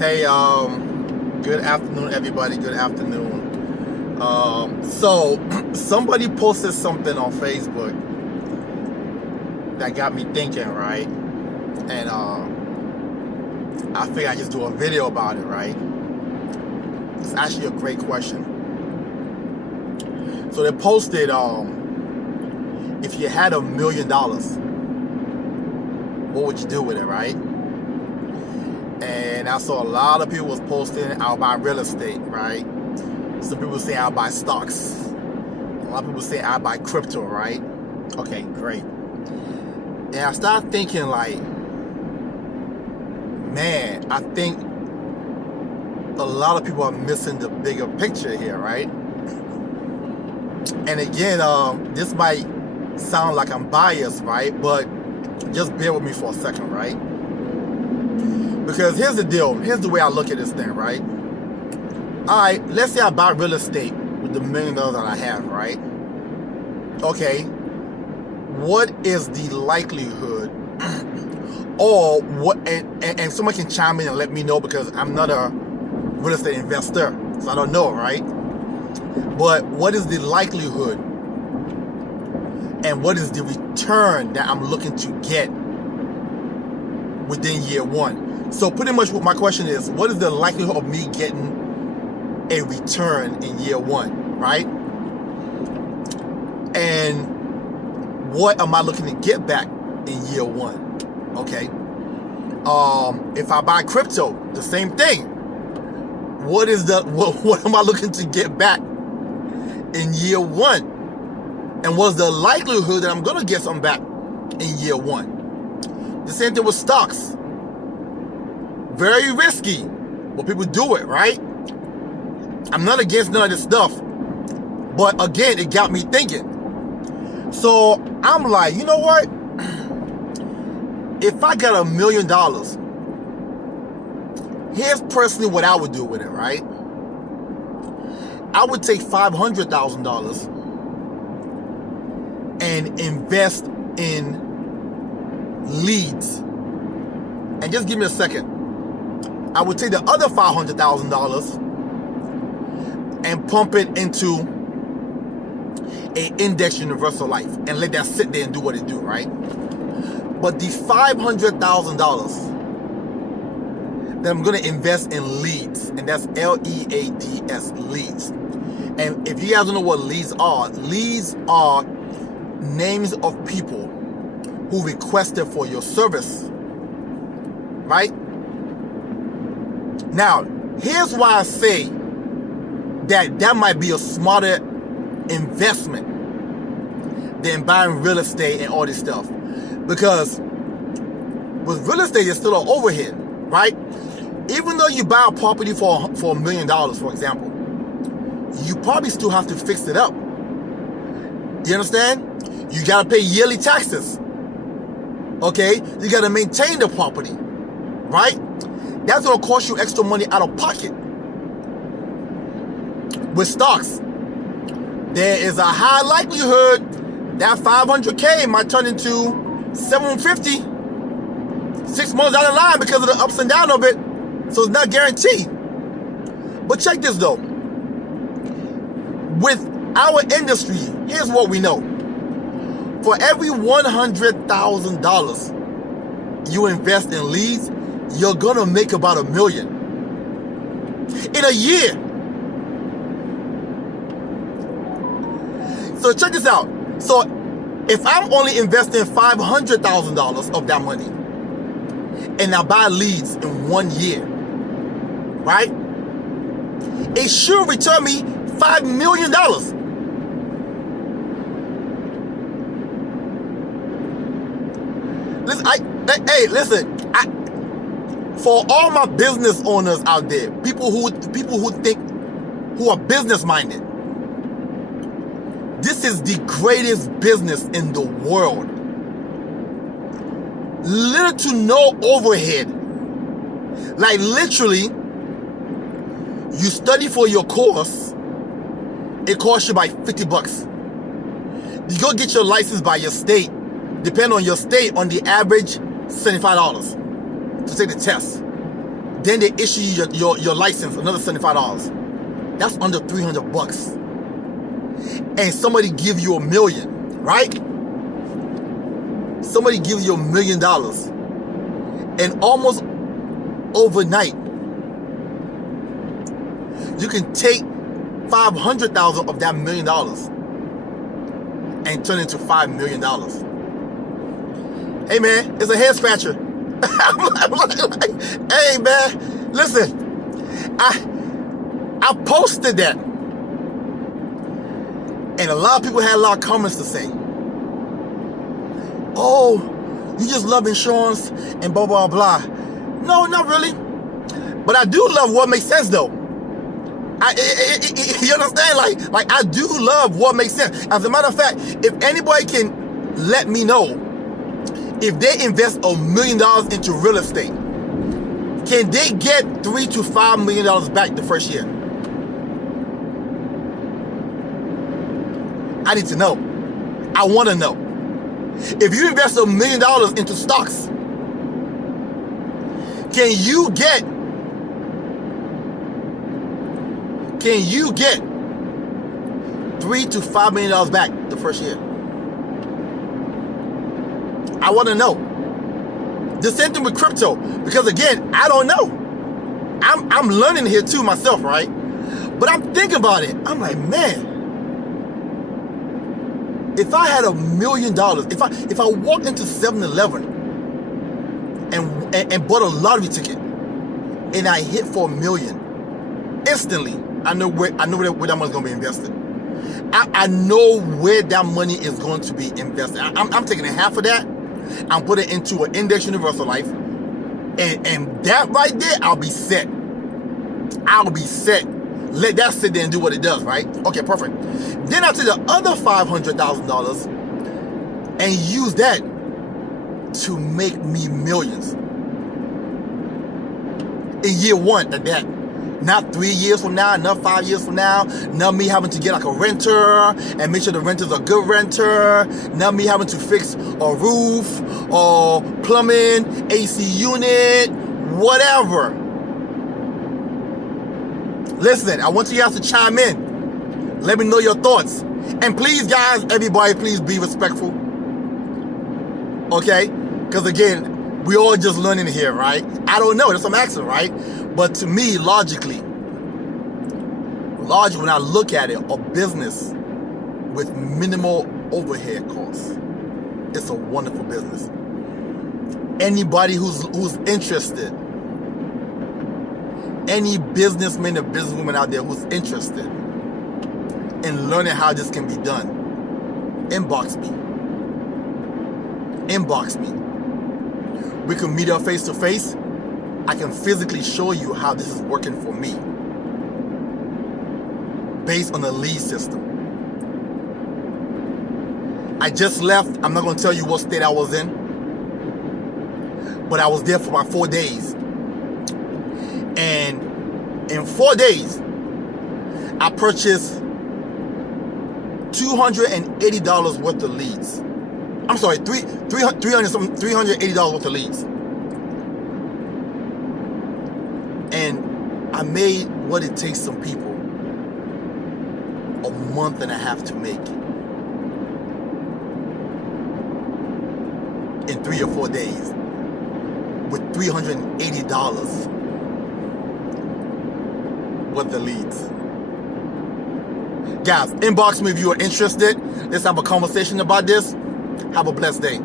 Hey, good afternoon, everybody. Good afternoon. So somebody posted something on Facebook that got me thinking, right? And I figured I'd just do a video about it, right? It's actually a great question. So they posted, if you had $1 million, what would you do with it, right? And I saw a lot of people was posting, I'll buy real estate, right? Some people saying I'll buy stocks. A lot of people saying I'll buy crypto, right? Okay, great. And I started thinking like, man, I think a lot of people are missing the bigger picture here, right? And again, this might sound like I'm biased, right? But just bear with me for a second, right? Because here's the deal. Here's the way I look at this thing, right? All right, let's say I buy real estate with the $1 million that I have, right? Okay, what is the likelihood, or what? And someone can chime in and let me know, because I'm not a real estate investor, so I don't know, right? But what is the likelihood, and what is the return that I'm looking to get within year one? So pretty much what my question is, what is the likelihood of me getting a return in year one, right? And what am I looking to get back in year one? Okay. If I buy crypto, the same thing. What am I looking to get back in year one? And what's the likelihood that I'm gonna get something back in year one? The same thing with stocks. Very risky, but people do it, right? I'm not against none of this stuff, but again, it got me thinking. So I'm like, you know what? If I got $1 million, here's personally what I would do with it, right? I would take $500,000 and invest in leads. And just give me a second. I would take the other $500,000 and pump it into an index universal life and let that sit there and do what it do, right? But the $500,000 that I'm going to invest in leads, and that's LEADS, leads. And if you guys don't know what leads are names of people who requested for your service, right? Now, here's why I say that might be a smarter investment than buying real estate and all this stuff. Because with real estate, there's still an overhead, right? Even though you buy a property for $1 million, for example, you probably still have to fix it up. You understand? You gotta pay yearly taxes. Okay? You gotta maintain the property, right? That's gonna cost you extra money out of pocket. With stocks, there is a high likelihood that 500K might turn into 750 6 months down the line because of the ups and downs of it. So it's not guaranteed. But check this though. With our industry, here's what we know. For every $100,000 you invest in leads, you're gonna make about $1 million in a year. So check this out. So if I'm only investing $500,000 of that money, and I buy leads in 1 year, right? It should return me $5 million. Listen, for all my business owners out there, people who are business minded, this is the greatest business in the world. Little to no overhead. Like literally, you study for your course, it costs you like $50. You go get your license by your state, depending on your state, on the average $75 to take the test. Then they issue you your license, another $75. That's under $300. And somebody give you $1 million, right? Somebody gives you $1 million, and almost overnight, you can take 500,000 of that $1 million and turn it into $5 million. Hey man, it's a head scratcher. Hey man, listen, I posted that, and a lot of people had a lot of comments to say. Oh, you just love insurance and blah blah blah. No, not really. But I do love what makes sense though. You understand? Like I do love what makes sense. As a matter of fact, if anybody can let me know, if they invest $1 million into real estate, can they get $3 to $5 million back the first year? I need to know. I want to know. If you invest $1 million into stocks, can you get $3 to $5 million back the first year? I want to know. The same thing with crypto, because again, I don't know. I'm learning here too myself, right? But I'm thinking about it. I'm like, man, if I had $1 million, if I walked into 7-Eleven and bought a lottery ticket and I hit for $1 million, instantly, I know where that money's gonna be invested. I know where that money is going to be invested. I'm taking half of that. I'm putting it into an index universal life, and that right there, I'll be set. Let that sit there and do what it does, right? Okay, perfect. Then I take the other $500,000 and use that to make me millions in year one at that. Not 3 years from now, not 5 years from now, not me having to get like a renter and make sure the renter's a good renter, not me having to fix a roof or plumbing, AC unit, whatever. Listen, I want you guys to chime in. Let me know your thoughts. And please, guys, everybody, please be respectful. Okay? Because again, we all just learning here, right? I don't know. That's what I'm asking, right? But to me, logically, when I look at it, a business with minimal overhead costs, it's a wonderful business. Anybody who's interested, any businessman or businesswoman out there who's interested in learning how this can be done, inbox me. We can meet up face to face. I can physically show you how this is working for me based on the lead system. I just left. I'm not going to tell you what state I was in, but I was there for about 4 days. And in 4 days, I purchased $280 worth of leads. I'm sorry, $380 worth of leads. And I made what it takes some people a month and a half to make in 3 or 4 days with $380 worth of leads. Guys, inbox me if you are interested. Let's have a conversation about this. Have a blessed day.